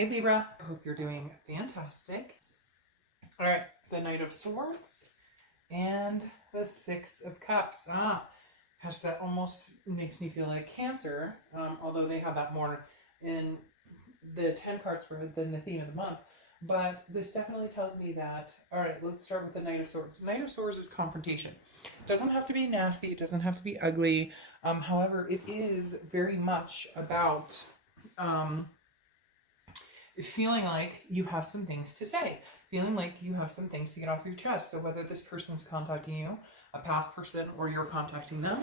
Hey Libra, I hope you're doing fantastic. All right, the Knight of Swords and the Six of Cups. Gosh, that almost makes me feel like Cancer, although they have that more in the 10 cards than the theme of the month. But this definitely tells me that, all right, let's start with the Knight of Swords. The Knight of Swords is confrontation. It doesn't have to be nasty, it doesn't have to be ugly. However, it is very much about um, feeling like you have some things to say, feeling like you have some things to get off your chest. So whether this person's contacting you, a past person, or you're contacting them,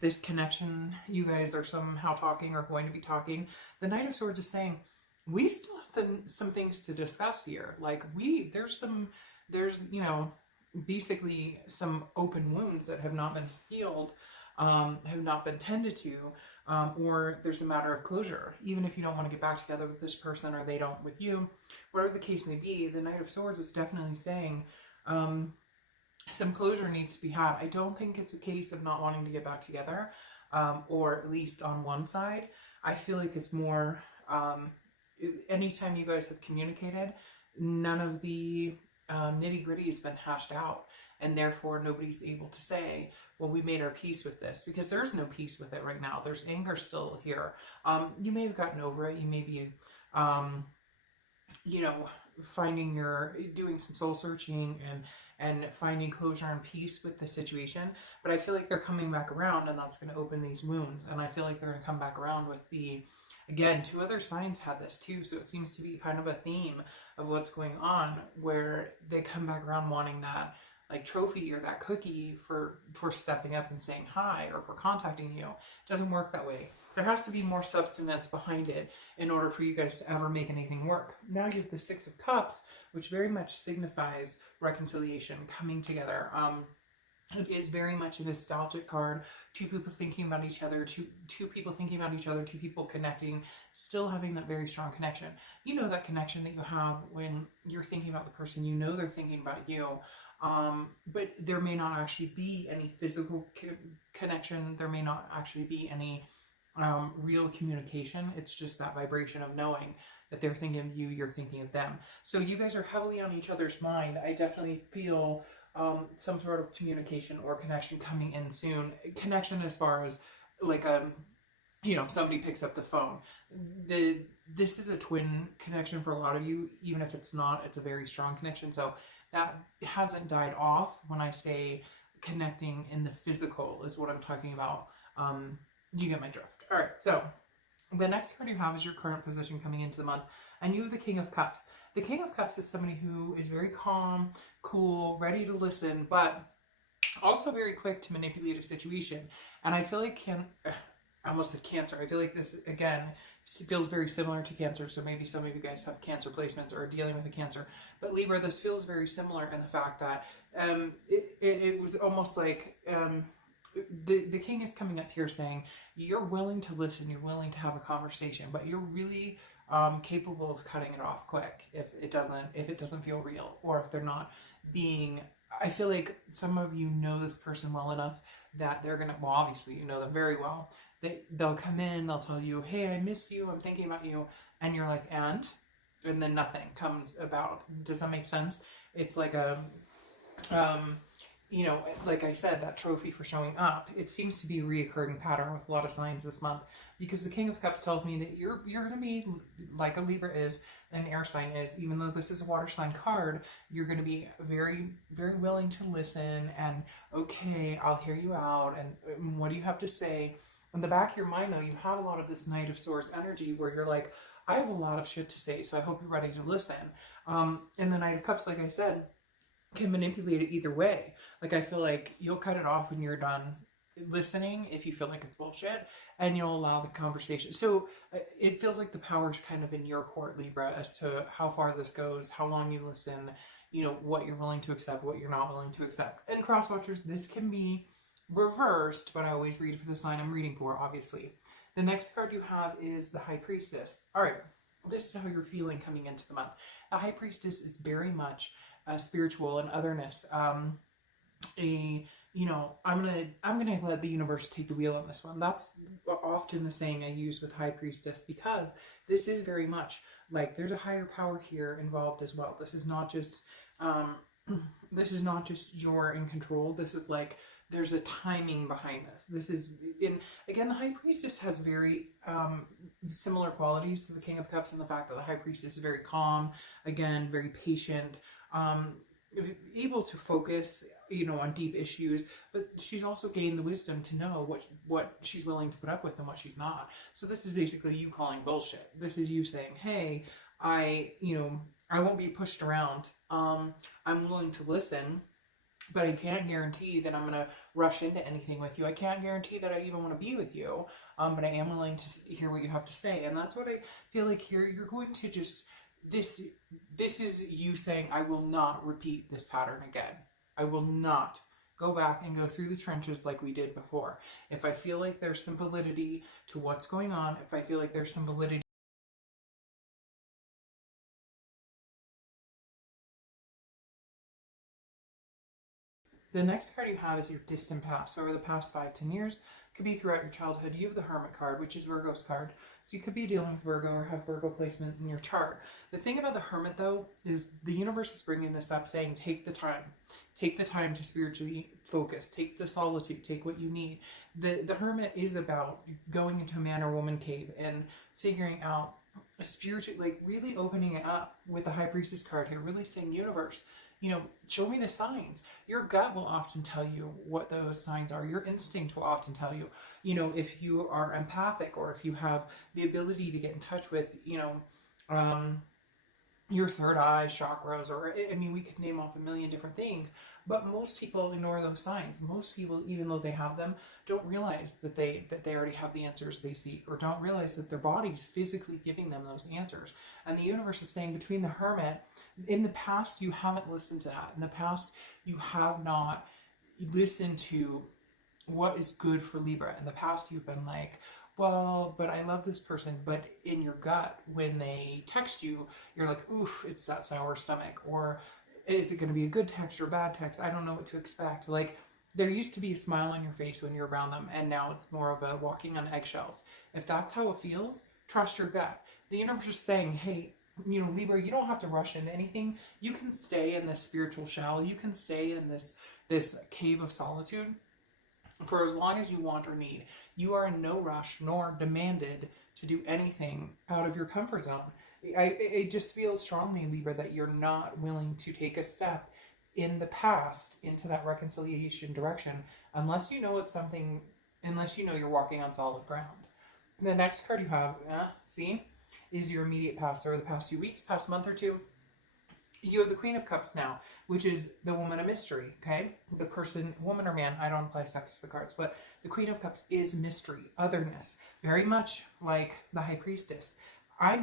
this connection, you guys are somehow talking or going to be talking, the Knight of Swords is saying, we still have some things to discuss here. Like there's, basically some open wounds that have not been healed, have not been tended to, or there's a matter of closure. Even if you don't want to get back together with this person or they don't with you, whatever the case may be, the Knight of Swords is definitely saying some closure needs to be had. I don't think it's a case of not wanting to get back together, or at least on one side. I feel like it's more anytime you guys have communicated, none of the nitty gritty has been hashed out, and therefore nobody's able to say, well, we made our peace with this, because there's no peace with it right now. There's anger still here. You may have gotten over it. You may be, doing some soul searching and finding closure and peace with the situation. But I feel like they're coming back around, and that's going to open these wounds. And I feel like they're going to come back around with again, 2 other signs had this too. So it seems to be kind of a theme of what's going on, where they come back around wanting that like trophy or that cookie for stepping up and saying hi, or for contacting you. It doesn't work that way. There has to be more substance behind it in order for you guys to ever make anything work. Now you have the Six of Cups, which very much signifies reconciliation, coming together. It is very much a nostalgic card. 2 people thinking about each other, two people thinking about each other, 2 people connecting, still having that very strong connection. You know that connection that you have when you're thinking about the person, you know they're thinking about you. But there may not actually be any physical connection. There may not actually be any real communication. It's just that vibration of knowing that they're thinking of you, you're thinking of them. So you guys are heavily on each other's mind. I definitely feel some sort of communication or connection coming in soon. Connection as far as like somebody picks up the phone. This is a twin connection for a lot of you. Even if it's not, it's a very strong connection. So that hasn't died off. When I say connecting in the physical is what I'm talking about. You get my drift. All right, so the next card you have is your current position coming into the month, and you have the King of Cups. The King of Cups is somebody who is very calm, cool, ready to listen, but also very quick to manipulate a situation. And I feel like I almost said Cancer. I feel like this, again, feels very similar to Cancer. So maybe some of you guys have Cancer placements or are dealing with a Cancer. But Libra, this feels very similar in the fact that it was almost like the King is coming up here saying, you're willing to listen, you're willing to have a conversation, but you're really capable of cutting it off quick if it doesn't feel real, or if they're not being. I feel like some of you know this person well enough that they're gonna, well, obviously you know them very well. They'll come in, they'll tell you, hey, I miss you, I'm thinking about you, and you're like, and then nothing comes about. Does that make sense? It's like a like I said, that trophy for showing up. It seems to be a reoccurring pattern with a lot of signs this month, because the King of Cups tells me that you're going to be like a Libra is, an air sign is. Even though this is a water sign card, you're going to be very, very willing to listen, and okay, I'll hear you out, and what do you have to say? In the back of your mind, though, you have a lot of this Knight of Swords energy where you're like, I have a lot of shit to say, so I hope you're ready to listen. And the Knight of Cups, like I said, can manipulate it either way. Like, I feel like you'll cut it off when you're done listening if you feel like it's bullshit, and you'll allow the conversation. So it feels like the power's kind of in your court, Libra, as to how far this goes, how long you listen, what you're willing to accept, what you're not willing to accept. And cross watchers, this can be reversed, but I always read for the sign I'm reading for, obviously. The next card you have is the High Priestess. All right, this is how you're feeling coming into the month. The High Priestess is very much spiritual and otherness, a you know, I'm gonna let the universe take the wheel on this one. That's often the saying I use with High Priestess, because this is very much like there's a higher power here involved as well. This is not just um this is not just you're in control. This is like there's a timing behind this. This is in again, the High Priestess has very similar qualities to the King of Cups, in the fact that the High Priestess is very calm, again, very patient, um able to focus, you know, on deep issues, but she's also gained the wisdom to know what she's willing to put up with and what she's not. So this is basically you calling bullshit. This is you saying, hey, you know, I won't be pushed around. I'm willing to listen, but I can't guarantee that I'm gonna rush into anything with you. I can't guarantee that I even want to be with you. But I am willing to hear what you have to say, and that's what I feel like here. You're going to just this. This is you saying, I will not repeat this pattern again. I will not go back and go through the trenches like we did before. If I feel like there's some validity to what's going on, if I feel like there's some validity. The next card you have is your distant past. So over the past 5-10 years, could be throughout your childhood. You have the Hermit card, which is Virgo's card. So you could be dealing with Virgo or have Virgo placement in your chart. The thing about the Hermit, though, is the universe is bringing this up, saying take the time. Take the time to spiritually focus. Take the solitude. Take what you need. The Hermit is about going into a man or woman cave and figuring out a spiritual, like really opening it up with the High Priestess card here, really saying, universe, you know, show me the signs. Your gut will often tell you what those signs are. Your instinct will often tell you, you know, if you are empathic or if you have the ability to get in touch with, you know, your third eye chakras, or I mean, we could name off a million different things, but most people ignore those signs. Most people, even though they have them, don't realize that they already have the answers they seek, or don't realize that their body's physically giving them those answers. And the universe is saying, between the Hermit, in the past you haven't listened to that. In the past you have not listened to what is good for Libra. In the past you've been like, well, but I love this person. But in your gut, when they text you, you're like, oof, it's that sour stomach. Or is it going to be a good text or a bad text? I don't know what to expect. Like, there used to be a smile on your face when you're around them, and now it's more of a walking on eggshells. If that's how it feels, trust your gut. The universe is saying, hey, you know, Libra, you don't have to rush into anything. You can stay in this spiritual shell. You can stay in this cave of solitude for as long as you want or need. You are in no rush nor demanded to do anything out of your comfort zone. I just feel strongly, Libra, that you're not willing to take a step in the past into that reconciliation direction unless you know it's something, unless you know you're walking on solid ground. The next card you have, see, is your immediate past, or the past few weeks, past month or two. You have the Queen of Cups now, which is the woman of mystery, okay? The person, woman or man, I don't apply sex to the cards, but the Queen of Cups is mystery, otherness, very much like the High Priestess. I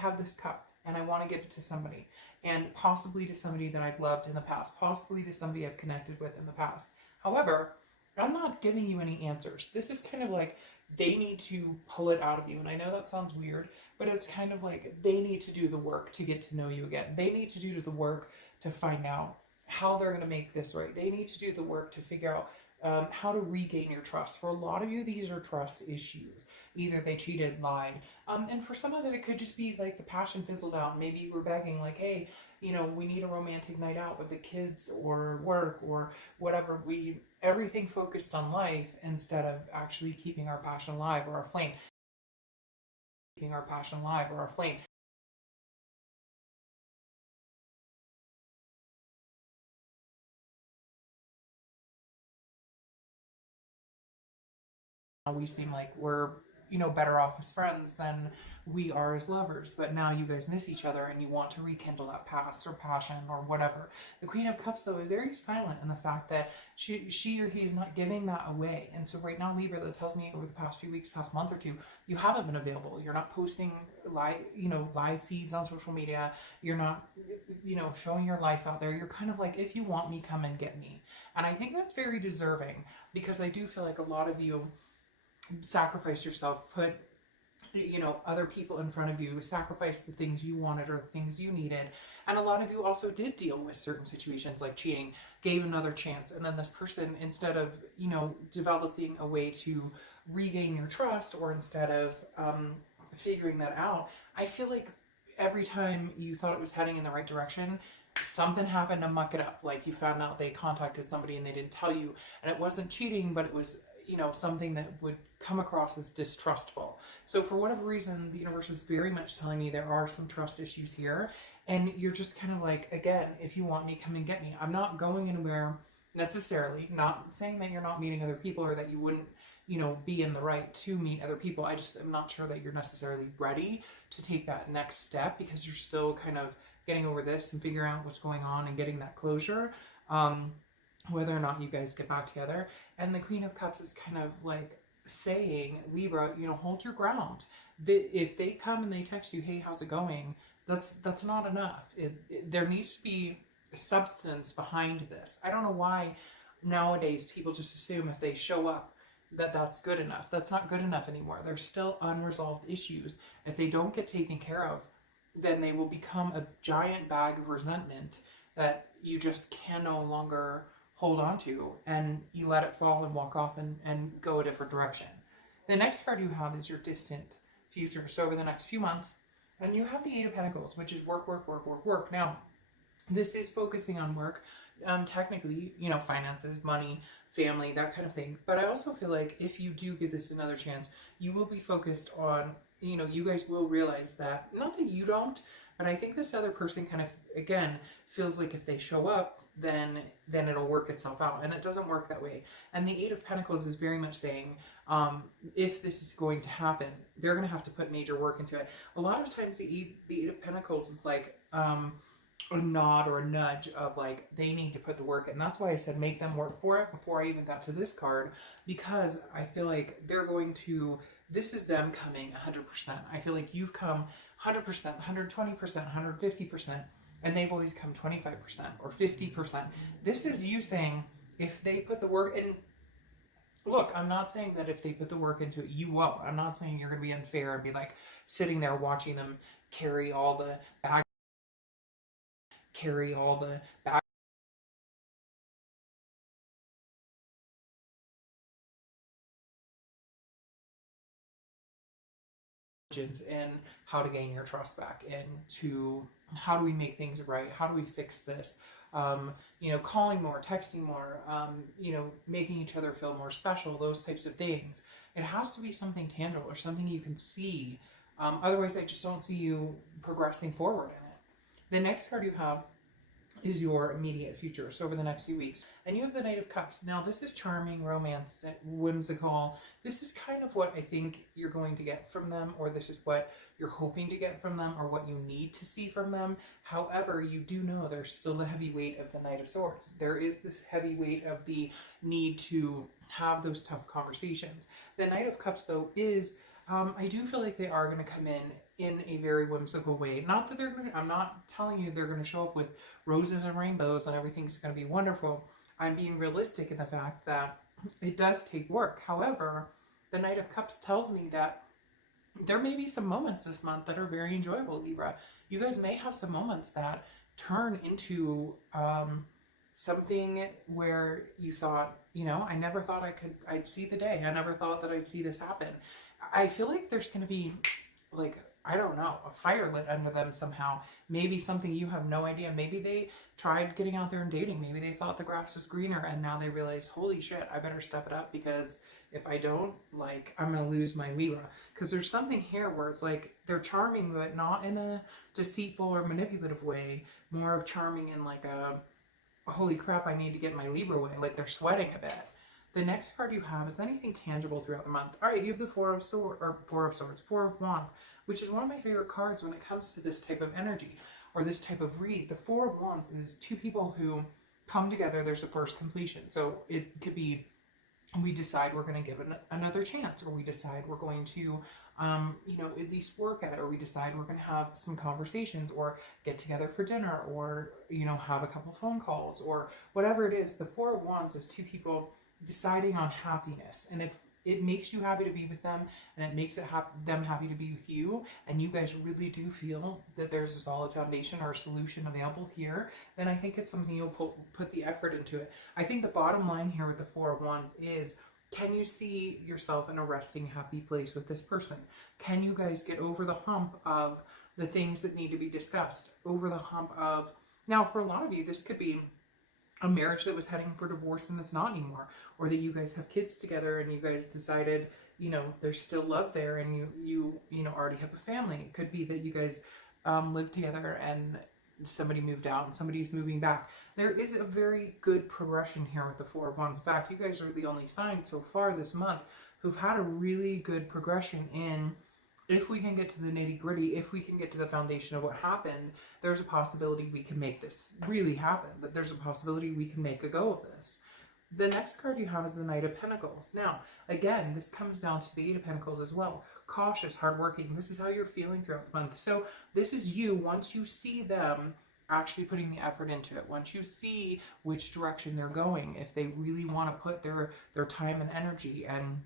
have this cup and I want to give it to somebody, and possibly to somebody that I've loved in the past, possibly to somebody I've connected with in the past. However, I'm not giving you any answers. This is kind of like they need to pull it out of you. And I know that sounds weird, but it's kind of like they need to do the work to get to know you again. They need to do the work to find out how they're going to make this right. They need to do the work to figure out how to regain your trust. For a lot of you, these are trust issues. Either they cheated, lied, and for some of it, it could just be like the passion fizzled out. Maybe you were begging, like, hey, you know, we need a romantic night out with the kids or work or whatever. Everything focused on life instead of actually keeping our passion alive, or our flame. Keeping our passion alive, or our flame. We seem like we're, you know, better off as friends than we are as lovers, but now you guys miss each other and you want to rekindle that past or passion or whatever. The Queen of Cups, though, is very silent in the fact that she or he is not giving that away. And so right now, Libra, that tells me over the past few weeks, past month or two, you haven't been available. You're not posting live feeds on social media. You're not, you know, showing your life out there. You're kind of like, if you want me, come and get me. And I think that's very deserving, because I do feel like a lot of you sacrifice yourself, put you know, other people in front of you, sacrificed the things you wanted or the things you needed. And a lot of you also did deal with certain situations like cheating, gave another chance. And then this person, instead of, you know, developing a way to regain your trust, or instead of figuring that out, I feel like every time you thought it was heading in the right direction, something happened to muck it up. Like you found out they contacted somebody and they didn't tell you, and it wasn't cheating, but it was, you know, something that would come across as distrustful. So for whatever reason, the universe is very much telling me there are some trust issues here, and you're just kind of like, again, if you want me, come and get me. I'm not going anywhere necessarily, not saying that you're not meeting other people or that you wouldn't, you know, be in the right to meet other people. I just am not sure that you're necessarily ready to take that next step, because you're still kind of getting over this and figuring out what's going on and getting that closure, whether or not you guys get back together. And the Queen of Cups is kind of like saying, Libra, you know, hold your ground. If they come and they text you, hey, how's it going? That's not enough. There needs to be substance behind this. I don't know why nowadays people just assume if they show up that that's good enough. That's not good enough anymore. There's still unresolved issues. If they don't get taken care of, then they will become a giant bag of resentment that you just can no longer hold on to, and you let it fall and walk off and go a different direction. The next card you have is your distant future. So over the next few months, and you have the Eight of Pentacles, which is work, work, work, work, work. Now, this is focusing on work, technically, you know, finances, money, family, that kind of thing. But I also feel like if you do give this another chance, you will be focused on, you know, you guys will realize that, not that you don't, but I think this other person kind of, again, feels like if they show up, then it'll work itself out. And it doesn't work that way. And the Eight of Pentacles is very much saying, if this is going to happen, they're going to have to put major work into it. A lot of times the Eight of Pentacles is like a nod or a nudge of like, they need to put the work in. That's why I said make them work for it before I even got to this card, because I feel like they're going to, this is them coming 100%. I feel like you've come 100%, 120%, 150%, and they've always come 25% or 50%. This is you saying, if they put the work in, look, I'm not saying that if they put the work into it, you won't. I'm not saying you're going to be unfair and be like sitting there watching them carry all the baggage, and how to gain your trust back, and to how do we make things right, how do we fix this, you know, calling more, texting more, you know, making each other feel more special, those types of things. It has to be something tangible or something you can see. Otherwise I just don't see you progressing forward in it. The next card you have is your immediate future, so over the next few weeks. And you have the Knight of Cups. Now, this is charming, romance, whimsical. This is kind of what I think you're going to get from them, or this is what you're hoping to get from them, or what you need to see from them. However, you do know there's still the heavy weight of the Knight of Swords. There is this heavy weight of the need to have those tough conversations. The Knight of Cups, though, is I do feel like they are going to come in a very whimsical way. Not that they're going to, I'm not telling you they're going to show up with roses and rainbows and everything's going to be wonderful. I'm being realistic in the fact that it does take work. However, the Knight of Cups tells me that there may be some moments this month that are very enjoyable, Libra. You guys may have some moments that turn into something where you thought, you know, I never thought I'd see the day. I never thought that I'd see this happen. I feel like there's going to be, like, I don't know, a fire lit under them somehow. Maybe something you have no idea. Maybe they tried getting out there and dating. Maybe they thought the grass was greener and now they realize, holy shit, I better step it up, because if I don't, like, I'm going to lose my Libra. Because there's something here where it's like they're charming, but not in a deceitful or manipulative way. More of charming in like a, holy crap, I need to get my Libra way. Like they're sweating a bit. The next card you have is anything tangible throughout the month. All right, you have the Four of Wands, which is one of my favorite cards when it comes to this type of energy or this type of read. The Four of Wands is two people who come together. There's a first completion. So it could be, we decide we're going to give it another chance, or we decide we're going to, you know, at least work at it, or we decide we're going to have some conversations, or get together for dinner, or, you know, have a couple phone calls, or whatever it is. The Four of Wands is two people deciding on happiness. And it makes you happy to be with them, and it makes them happy to be with you, and you guys really do feel that there's a solid foundation or a solution available here, then I think it's something you'll put the effort into it. I think the bottom line here with the Four of Wands is, can you see yourself in a resting, happy place with this person? Can you guys get over the hump of the things that need to be discussed? Over the hump of, now for a lot of you, this could be a marriage that was heading for divorce and it's not anymore. Or that you guys have kids together and you guys decided, you know, there's still love there and you know, already have a family. It could be that you guys live together and somebody moved out and somebody's moving back. There is a very good progression here with the Four of Wands. In fact, you guys are the only sign so far this month who've had a really good progression in, if we can get to the nitty gritty, if we can get to the foundation of what happened, there's a possibility we can make this really happen, that there's a possibility we can make a go of this. The next card you have is the Knight of Pentacles. Now, again, this comes down to the Eight of Pentacles as well. Cautious, hardworking. This is how you're feeling throughout the month. So this is you, once you see them actually putting the effort into it, once you see which direction they're going, if they really want to put their time and energy and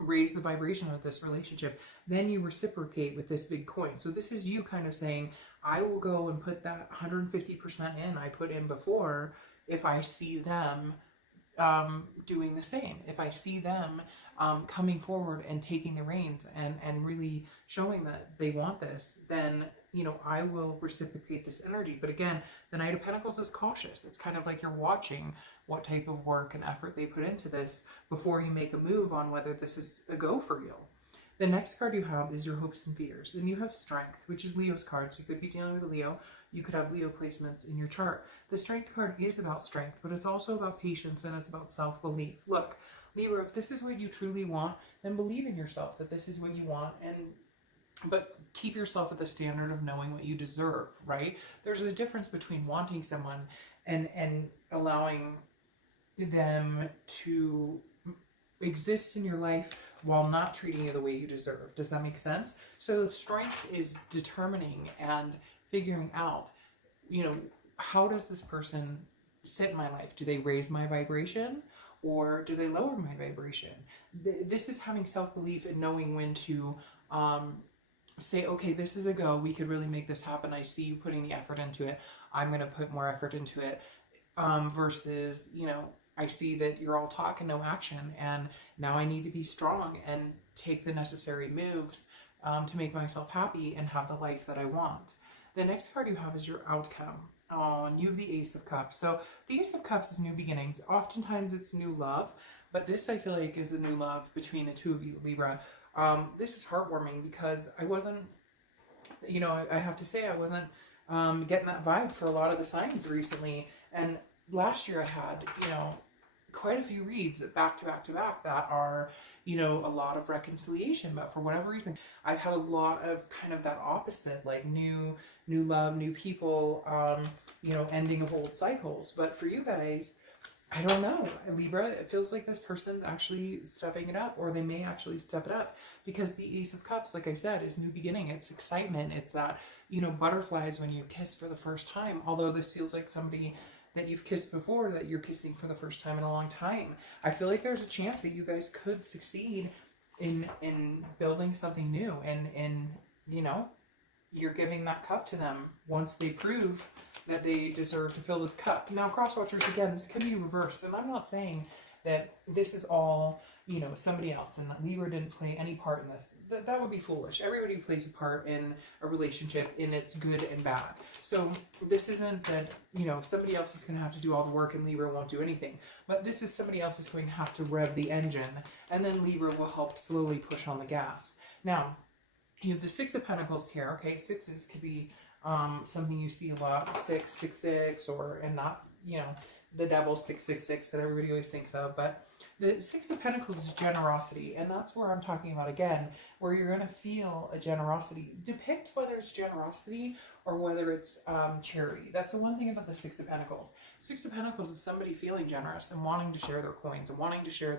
raise the vibration of this relationship, then you reciprocate with this big coin. So this is you kind of saying, I will go and put that 150% in I put in before if I see them doing the same. If I see them coming forward and taking the reins and really showing that they want this, then, you know, I will reciprocate this energy. But again, the Knight of Pentacles is cautious. It's kind of like you're watching what type of work and effort they put into this before you make a move on whether this is a go for you. The next card you have is your hopes and fears. Then you have Strength, which is Leo's card. So you could be dealing with a Leo. You could have Leo placements in your chart. The Strength card is about strength, but it's also about patience and it's about self-belief. Look, Libra, if this is what you truly want, then believe in yourself that this is what you want, but keep yourself at the standard of knowing what you deserve, right? There's a difference between wanting someone and allowing them to exist in your life while not treating you the way you deserve. Does that make sense? So the Strength is determining and figuring out, you know, how does this person sit in my life? Do they raise my vibration or do they lower my vibration? This is having self-belief and knowing when to say, okay, this is a go. We could really make this happen. I see you putting the effort into it. I'm going to put more effort into it. Versus, you know, I see that you're all talk and no action, and now I need to be strong and take the necessary moves to make myself happy and have the life that I want. The next card you have is your outcome. Oh, and you have the Ace of Cups. So the Ace of Cups is new beginnings. Oftentimes it's new love, but this I feel like is a new love between the two of you, Libra. This is heartwarming because I wasn't, you know, I have to say I wasn't getting that vibe for a lot of the signs recently. And last year I had, you know, quite a few reads back to back to back that are, you know, a lot of reconciliation, but for whatever reason I've had a lot of kind of that opposite, like new love, new people, you know, ending of old cycles. But for you guys, I don't know, Libra, it feels like this person's actually stepping it up, or they may actually step it up, because the Ace of Cups, like I said, is new beginning. It's excitement. It's that, you know, butterflies when you kiss for the first time, although this feels like somebody that you've kissed before, that you're kissing for the first time in a long time. I feel like there's a chance that you guys could succeed in building something new, and you know, you're giving that cup to them once they prove that they deserve to fill this cup. Now, cross watchers, again, this can be reversed, and I'm not saying that this is all, you know, somebody else and that Libra didn't play any part in this. That would be foolish. Everybody plays a part in a relationship, in its good and bad. So this isn't that, you know, somebody else is going to have to do all the work and Libra won't do anything. But this is somebody else is going to have to rev the engine, and then Libra will help slowly push on the gas. Now, you have the Six of Pentacles here. Okay, sixes could be something you see a lot, 666, or, and not, you know, the devil 666 that everybody always thinks of, but the Six of Pentacles is generosity, and that's where I'm talking about again, where you're going to feel a generosity. Depict whether it's generosity or whether it's charity. That's the one thing about the Six of Pentacles. Six of Pentacles is somebody feeling generous and wanting to share their coins and wanting to share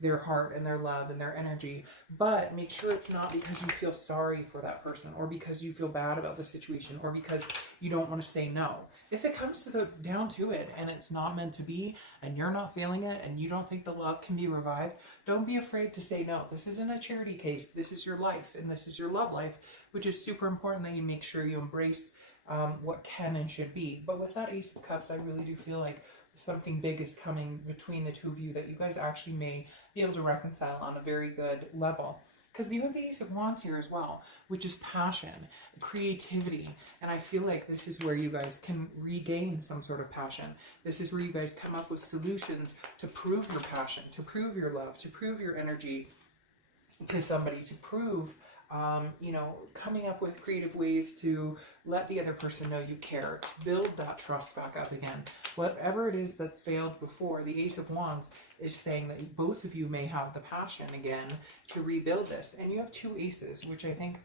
their heart and their love and their energy. But make sure it's not because you feel sorry for that person, or because you feel bad about the situation, or because you don't want to say no. If it comes to the down to it and it's not meant to be, and you're not feeling it, and you don't think the love can be revived, don't be afraid to say no. This isn't a charity case. This is your life, and this is your love life, which is super important that you make sure you embrace what can and should be. But with that Ace of Cups, I really do feel like something big is coming between the two of you that you guys actually may be able to reconcile on a very good level. Because you have the Ace of Wands here as well, which is passion, creativity. And I feel like this is where you guys can regain some sort of passion. This is where you guys come up with solutions to prove your passion, to prove your love, to prove your energy to somebody, to prove, you know, coming up with creative ways to let the other person know you care, to build that trust back up again. Whatever it is that's failed before, the Ace of Wands is saying that both of you may have the passion again to rebuild this. And you have two aces, which I think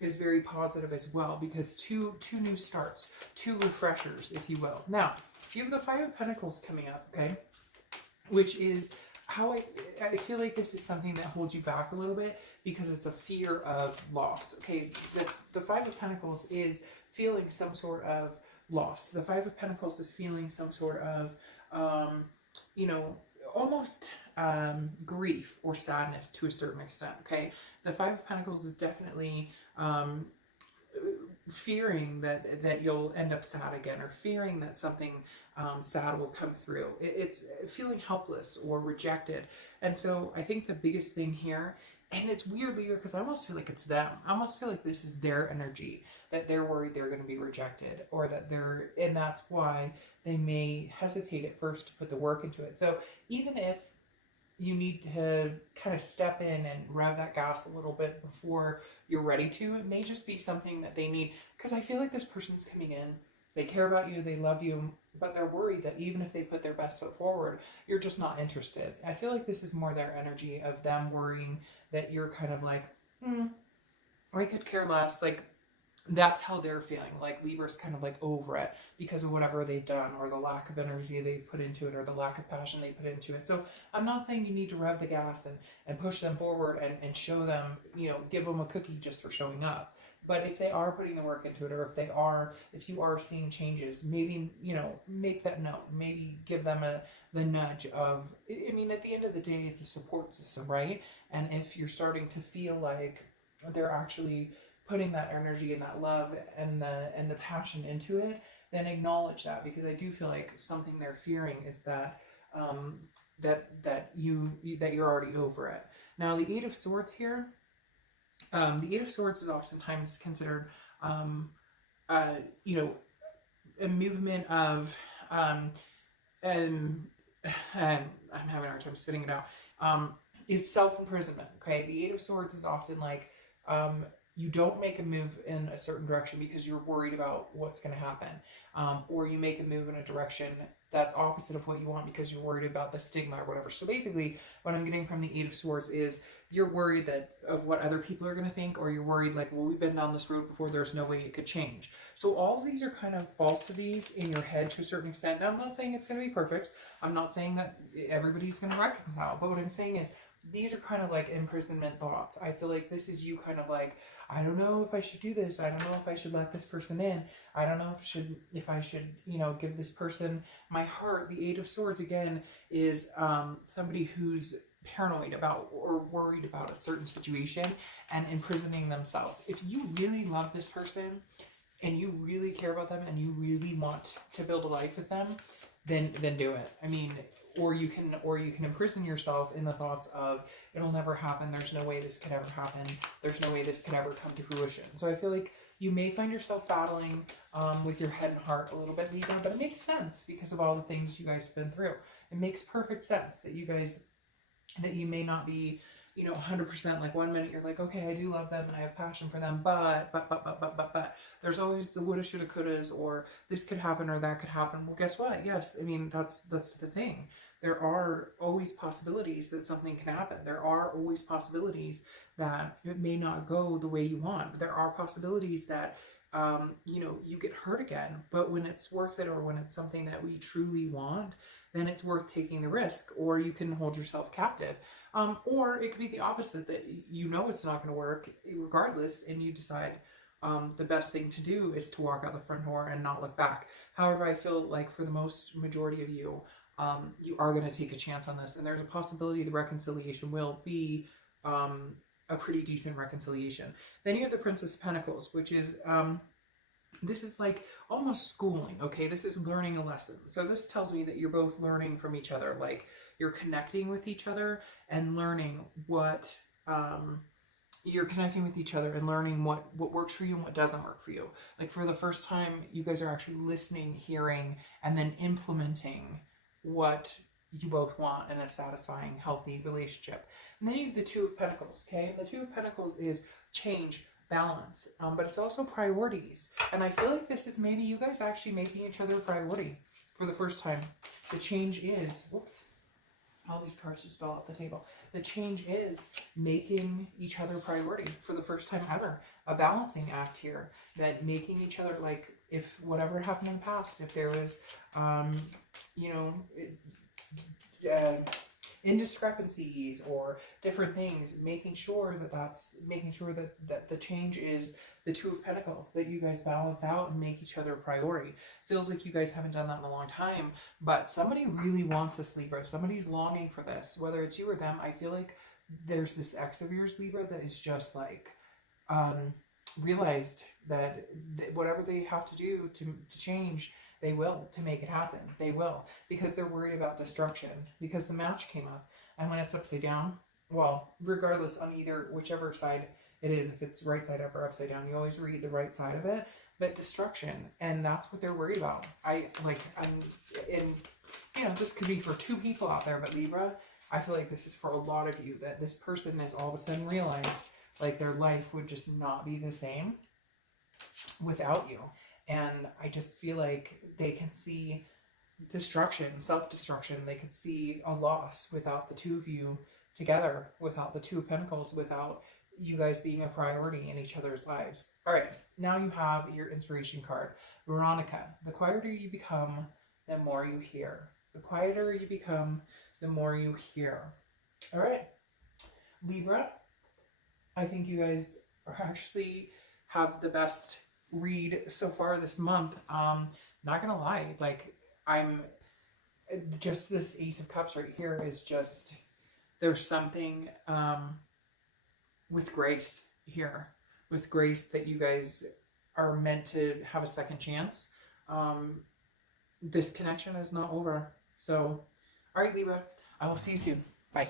is very positive as well, because two new starts, two refreshers, if you will. Now, you have the Five of Pentacles coming up, okay, which is how I feel like this is something that holds you back a little bit, because it's a fear of loss. Okay, the Five of Pentacles is feeling some sort of loss. The Five of Pentacles is feeling some sort of, you know, almost grief or sadness to a certain extent. Okay, the Five of Pentacles is definitely fearing that you'll end up sad again, or fearing that something sad will come through. It's feeling helpless or rejected. And so I think the biggest thing here, and it's weirdly because I almost feel like it's them. I almost feel like this is their energy, that they're worried they're going to be rejected, or that and that's why they may hesitate at first to put the work into it. So even if you need to kind of step in and rev that gas a little bit before you're ready to, it may just be something that they need. Because I feel like this person's coming in, they care about you, they love you, but they're worried that even if they put their best foot forward, you're just not interested. I feel like this is more their energy of them worrying that you're kind of like, I could care less. Like, that's how they're feeling. Like Libra's kind of like over it because of whatever they've done, or the lack of energy they put into it, or the lack of passion they put into it. So I'm not saying you need to rev the gas and push them forward and show them, you know, give them a cookie just for showing up. But if they are putting the work into it, or if you are seeing changes, maybe, you know, make that known. Maybe give them the nudge of, I mean, at the end of the day, it's a support system, right? And if you're starting to feel like they're actually putting that energy and that love and the passion into it, then acknowledge that, because I do feel like something they're fearing is that that you're already over it. Now the Eight of Swords here, the Eight of Swords is oftentimes considered you know, a movement of I'm having a hard time spitting it out. It's self-imprisonment. Okay, the Eight of Swords is often like you don't make a move in a certain direction because you're worried about what's going to happen, or you make a move in a direction that's opposite of what you want because you're worried about the stigma or whatever. So basically what I'm getting from the Eight of Swords is you're worried of what other people are going to think, or you're worried like, well, we've been down this road before, there's no way it could change. So all of these are kind of falsities in your head to a certain extent. Now, I'm not saying it's going to be perfect. I'm not saying that everybody's going to reconcile, but what I'm saying is these are kind of like imprisonment thoughts. I feel like this is you kind of like, I don't know if I should do this. I don't know if I should let this person in. I don't know if I should, you know, give this person my heart. The Eight of Swords, again, is somebody who's paranoid about or worried about a certain situation and imprisoning themselves. If you really love this person and you really care about them and you really want to build a life with them, then do it. I mean, or you can imprison yourself in the thoughts of it'll never happen, there's no way this could ever happen, there's no way this could ever come to fruition. So I feel like you may find yourself battling with your head and heart a little bit, Libra, but it makes sense because of all the things you guys have been through. It makes perfect sense that you may not be, you know, 100%. Like one minute you're like, okay, I do love them and I have passion for them, but there's always the woulda, shoulda, couldas, or this could happen or that could happen. Well, guess what? Yes, I mean, that's the thing. There are always possibilities that something can happen. There are always possibilities that it may not go the way you want. There are possibilities that, you know, you get hurt again, but when it's worth it, or when it's something that we truly want, then it's worth taking the risk, or you can hold yourself captive. Or it could be the opposite, that you know it's not going to work regardless, and you decide the best thing to do is to walk out the front door and not look back. However, I feel like for the most majority of you, you are going to take a chance on this, and there's a possibility the reconciliation will be a pretty decent reconciliation. Then you have the Princess of Pentacles, which is this is like almost schooling, okay? This is learning a lesson. So this tells me that you're both learning from each other, like you're connecting with each other and learning what what works for you and what doesn't work for you. Like for the first time, you guys are actually listening, hearing, and then implementing what you both want in a satisfying, healthy relationship. And then you have the Two of Pentacles, okay? And the Two of Pentacles is change, balance, but it's also priorities. And I feel like this is maybe you guys actually making each other a priority for the first time. The change is, whoops, all these cards just fell off the table. The change is making each other a priority for the first time ever. A balancing act here, that making each other, like, if whatever happened in the past, if there was, you know, indiscrepancies or different things, making sure that the change is the Two of Pentacles, that you guys balance out and make each other a priority. Feels like you guys haven't done that in a long time, but somebody really wants this, Libra. Somebody's longing for this, whether it's you or them. I feel like there's this ex of yours, Libra, that is just like realized that whatever they have to do to change, they will, to make it happen. They will, because they're worried about destruction, because the match came up. And when it's upside down, well, regardless on whichever side it is, if it's right side up or upside down, you always read the right side of it, but destruction. And that's what they're worried about. You know, this could be for two people out there, but Libra, I feel like this is for a lot of you, that this person has all of a sudden realized like their life would just not be the same without you. And I just feel like they can see destruction, self-destruction. They can see a loss without the two of you together, without the Two of Pentacles, without you guys being a priority in each other's lives. All right, now you have your inspiration card. Veronica, the quieter you become, the more you hear. The quieter you become, the more you hear. All right, Libra, I think you guys are actually have the best read so far this month. Not gonna lie, like I'm just, this Ace of Cups right here is just, there's something with grace here, with grace, that you guys are meant to have a second chance. This connection is not over. So, all right, Libra, I will see you soon. Bye.